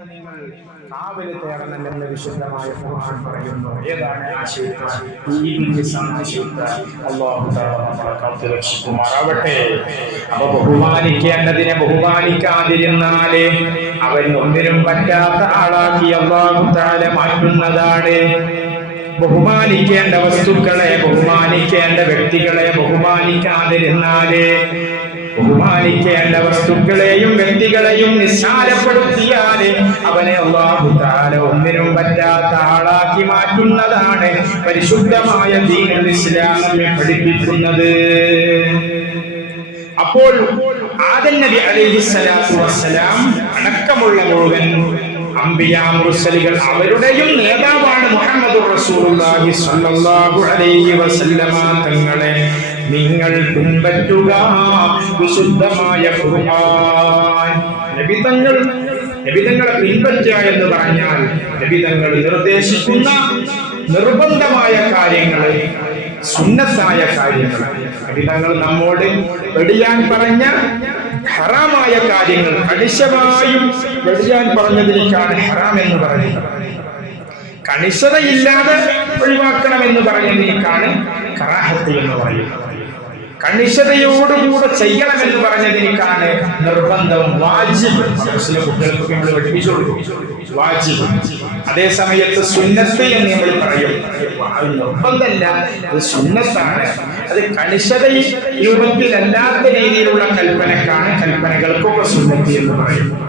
നിങ്ങൾ കാവൽ തേടണമെന്ന് വിശുദ്ധമായ ഖുർആൻ പറയുന്നു. ഏതാണ് ആ ശൈത്താൻ ഈ ഇബ്ലീസാണ് ശൈത്താൻ അല്ലാഹു തആല കാത്തു രക്ഷിക്കുമാറാവട്ടെ അപ്പൊ ബഹുമാനിക്കേണ്ടതിനെ ബഹുമാനിക്കാതിരുന്നാൽ അവൻ ഒന്നിനും പറ്റാത്ത ആളാക്കി അല്ലാഹു തആല മാറ്റുന്നതാണ്. ബഹുമാനിക്കേണ്ട വസ്തുക്കളെ ബഹുമാനിക്കേണ്ട വ്യക്തികളെ ബഹുമാനിക്കാതിരുന്നാൽ ബഹുമാനിക്കേണ്ട വസ്തുക്കളെയും വ്യക്തികളെയും നിസ്സാരപ്പെടുത്തിയാൽ അവനെ അള്ളാഹു താല ഒന്നിനും പറ്റാത്ത ആളാക്കി മാറ്റുന്നതാണ് പരിശുദ്ധമായ ദീനുൽ ഇസ്ലാം പഠിപ്പിക്കുന്നത്. അപ്പോൾ ആദൻ നബി അലൈഹി സ്വലാത്തു വസ്സലാം അടക്കമുള്ള മുഴുവൻ അംബിയാ മുർസലികൾ അവരുടെയും നേതാവാണ് മുഹമ്മദ് റസൂലുള്ളാഹി സ്വല്ലല്ലാഹു അലൈഹി വസല്ലമ തങ്ങളെ നിങ്ങൾ പിൻപറ്റുക. വിശുദ്ധമായ ഖുർആൻ നബിതങ്ങൾ നബിതങ്ങളെ പിൻപറ്റുക എന്ന് പറഞ്ഞാൽ നബിതങ്ങൾ നിർദ്ദേശിക്കുന്ന നിർബന്ധമായ കാര്യങ്ങളെ സുന്നത്തായ കാര്യങ്ങൾ. നബിതങ്ങൾ നമ്മോട് വെടിയാൻ പറഞ്ഞ ഹറാമായ കാര്യങ്ങൾ കണിശമായും വെടിയാൻ പറഞ്ഞതിലേക്കാണ് ഹറാം എന്ന് പറയുന്നത്. കണിശതയില്ലാതെ ഒഴിവാക്കണമെന്ന് പറഞ്ഞതിനേക്കാണ് കറാഹത്ത് എന്ന് പറയുന്നത്. കണിശതയോടുകൂടെ ചെയ്യണമെന്ന് പറഞ്ഞതിനേക്കാണ് നിർബന്ധം. വാജിബ്. മുസ്ലിം കുട്ടികൾക്ക് നമ്മൾ പഠിപ്പിച്ചു വാജിബ്. അതേ സമയത്ത് സുന്നത്ത് എന്ന് നമ്മൾ പറയും. അത് നിർബന്ധമല്ല. അത് സുന്നത്താണ്. അത് കണിശത രൂപത്തിലല്ലാത്ത രീതിയിലുള്ള കൽപ്പനക്കാണ് കൽപ്പനകൾക്കൊക്കെ സുന്നത്തി എന്ന് പറയും.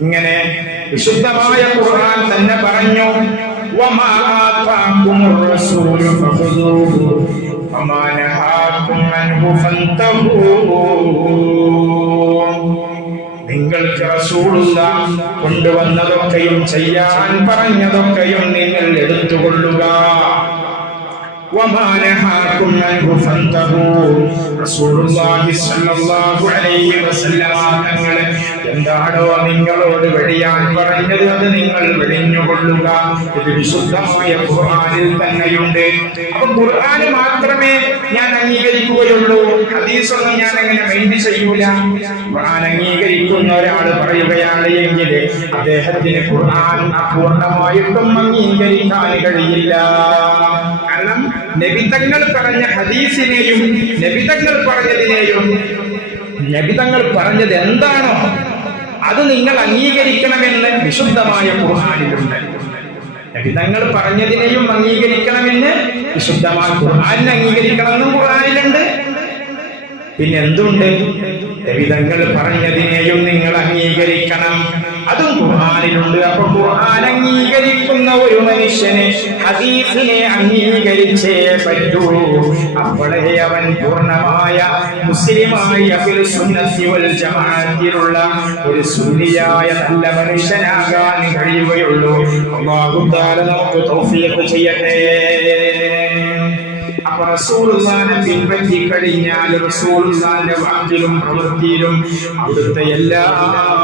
ഇങ്ങനെ വിശുദ്ധമായ ഖുർആൻ തന്നെ പറഞ്ഞു وما نهاكم عنه فانتهوا നിങ്ങൾക്ക് റസൂലുള്ള കൊണ്ടുവന്നതൊക്കെയും ചെയ്യാൻ പറഞ്ഞതൊക്കെയും നിങ്ങൾ എടുത്തുകൊള്ളുക وما എന്താണോ നിങ്ങളോട് വെടിയാൻ പറഞ്ഞത് അത് നിങ്ങൾ വെടിഞ്ഞുകൊള്ളുക ഇത് വിശുദ്ധമായ ഖുർആനിൽ തന്നെയുണ്ട്. അപ്പൊ ഖുർആൻ മാത്രമേ ഞാൻ അംഗീകരിക്കുകയുള്ളൂ. ഹദീസൊന്നും ഞാൻ എങ്ങനെ മെയിൻ ചെയ്യൂല. ഖുർആൻ അംഗീകരിക്കുന്ന ഒരാൾ പറയുകയാണ് എങ്കിൽ അദ്ദേഹത്തിന് ഖുർആൻ അപൂർണമായിട്ടും അംഗീകരിക്കാൻ കഴിയില്ല. കാരണം നബിതങ്ങൾ പറഞ്ഞ ഹദീസിനെയും നബിതങ്ങൾ പറഞ്ഞതിനെയും നബിതങ്ങൾ പറഞ്ഞത് എന്താണോ അത് നിങ്ങൾ അംഗീകരിക്കണമെന്ന് വിശുദ്ധമായ ഖുർആാനിലുണ്ട്. തങ്ങൾ പറഞ്ഞതിനെയും അംഗീകരിക്കണമെന്ന് വിശുദ്ധമായ ഖുർആാനിനെ അംഗീകരിക്കണമെന്നും ഖുർആാനിലുണ്ട്. പിന്നെ എന്തുണ്ട് രവിതങ്ങൾ പറഞ്ഞതിനെയും നിങ്ങൾ അംഗീകരിക്കണം. അതും ഖുർആാനിലുണ്ട്. അപ്പൊ ഖുർആൻ അംഗീകരിക്കുന്ന ഒരു മനുഷ്യന് ഹദീസിനെ അംഗീകരിച്ചേ പറ്റൂ. അപ്പോഴേ അവൻ പൂർണമായ മുസ്ലിമായ ജമാഅത്തിലുള്ള ഒരു സുന്നിയായ നല്ല മനുഷ്യനാകാൻ കഴിയുകയുള്ളൂ. തആല നമുക്ക് തൗഫീഖ് ചെയ്യട്ടെ. റസൂലുള്ളാനെ പിൻപറ്റി കഴിഞ്ഞാൽ റസൂലുള്ളാന്റെ വാക്കിലും പ്രവൃത്തിയിലും അവിടുത്തെ എല്ലാ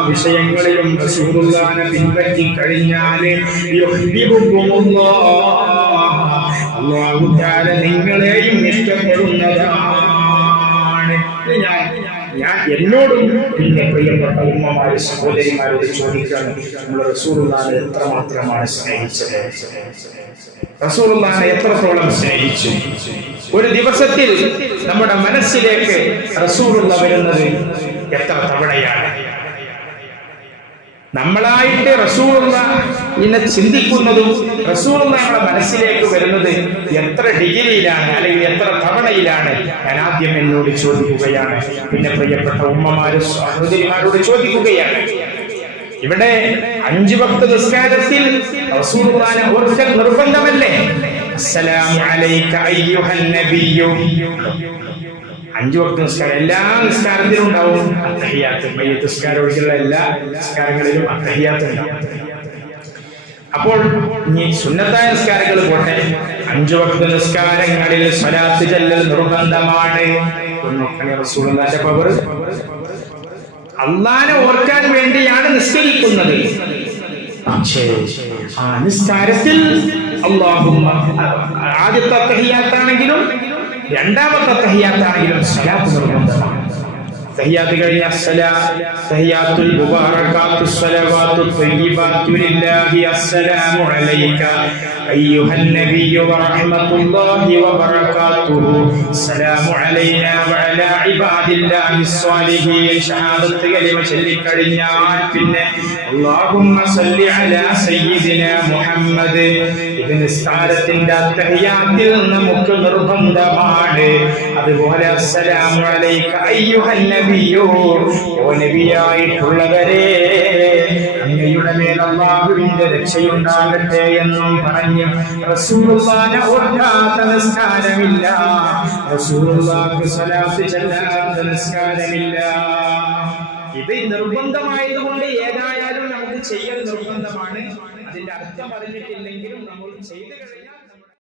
വിഷയങ്ങളിലും റസൂലുള്ളാനെ പിൻപറ്റി കഴിഞ്ഞാൽ അള്ളാഹു താര നിങ്ങളെയും ഇഷ്ടപ്പെടുന്നതാണ്. ഞാൻ ഞാൻ എന്നോടും പിന്നെ പ്രിയപ്പെട്ട ഉമ്മമാരെ സഹോദരിമാരോട് ചോദിക്കാൻ നമ്മൾ റസൂലുള്ളാനെ എത്രമാത്രമാണ് സ്നേഹിച്ചത്? റസൂലുള്ളാനെ എത്രത്തോളം സ്നേഹിച്ചു? ഒരു ദിവസത്തിൽ നമ്മുടെ മനസ്സിലേക്ക് റസൂറുള്ള വരുന്നത് എത്ര തവണയാണ്? നമ്മളായിട്ട് റസൂറുള്ള ഇന്ന് ചിന്തിക്കുന്നതും റസൂറുള്ള നമ്മുടെ മനസ്സിലേക്ക് വരുന്നത് എത്ര ഡിഗ്രിയിലാണ് അല്ലെങ്കിൽ എത്ര തവണയിലാണ്? ഞാൻ ആദ്യം എന്നോട് ചോദിക്കുകയാണ്. പിന്നെ പ്രിയപ്പെട്ട ഉമ്മമാരും സഹോദരിമാരോട് ചോദിക്കുകയാണ്. ഇവിടെ അഞ്ചു ഭക്ത നിസ്കാരത്തിൽ നിർബന്ധമല്ലേ? അഞ്ചു വക്ത നിസ്കാരം എല്ലാ നിസ്കാരത്തിലും ഉണ്ടാവും. അത്തഹിയാത്ത് മയ്യത്ത് നിസ്കാരം ഒഴികെയുള്ള എല്ലാ നിസ്കാരങ്ങളിലും അത്തഹിയാത്ത് ഉണ്ടാവും. അപ്പോൾ ഇനി സുന്നത്തായ നിസ്കാരങ്ങൾ പോട്ടെ. അഞ്ചു വക്ത നിസ്കാരങ്ങളിൽ സ്വലാത്ത് ചെല്ലൽ നിർബന്ധമാണ്. അള്ളാനെ ഓർക്കാൻ വേണ്ടിയാണ് നിസ്കരിക്കുന്നത്. പക്ഷേ ആ നിസ്കാരത്തിൽ ആദ്യത്തെ തഹിയാത്താണെങ്കിലും രണ്ടാമത്തെ തഹിയാത്താണെങ്കിലും ത്വയ്യിബാത്തു ലില്ലാഹി അലൈക. أيها النبي ورحمة الله وبركاته السلام علينا وعلى عباد الله الصالحين شهادة كلمة ചൊല്ലിക്കഴിഞ്ഞാൽ പിന്നെ اللهم صل على سيدنا محمد ഇത് നിസ്കാരത്തിന്റെ അത്തഹിയാത്തിൽ നമുക്ക് നിർബന്ധമാണ് അതുപോലെ അസ്സലാമു അലൈക അയ്യുഹൻ നബിയോ ഓ നബിയായിട്ടുള്ളവരെ അങ്ങയുടെ മേൽ അള്ളാഹുവിന്റെ രക്ഷയുണ്ടാകട്ടെ എന്നും പറഞ്ഞു റസൂലുള്ളാനെ ഓർക്കാത്ത നിസ്കാരമില്ല റസൂലുള്ളാഹ്ക്ക് സ്വലാത്ത് ചെല്ലാത്ത നിസ്കാരമില്ല ഇത് നിർബന്ധമായതുകൊണ്ട് ഏതായാലും നമുക്ക് ചെയ്യൽ നിർബന്ധമാണ്. അതിന്റെ അർത്ഥം പറഞ്ഞിട്ടില്ലെങ്കിലും നമ്മൾ ചെയ്തു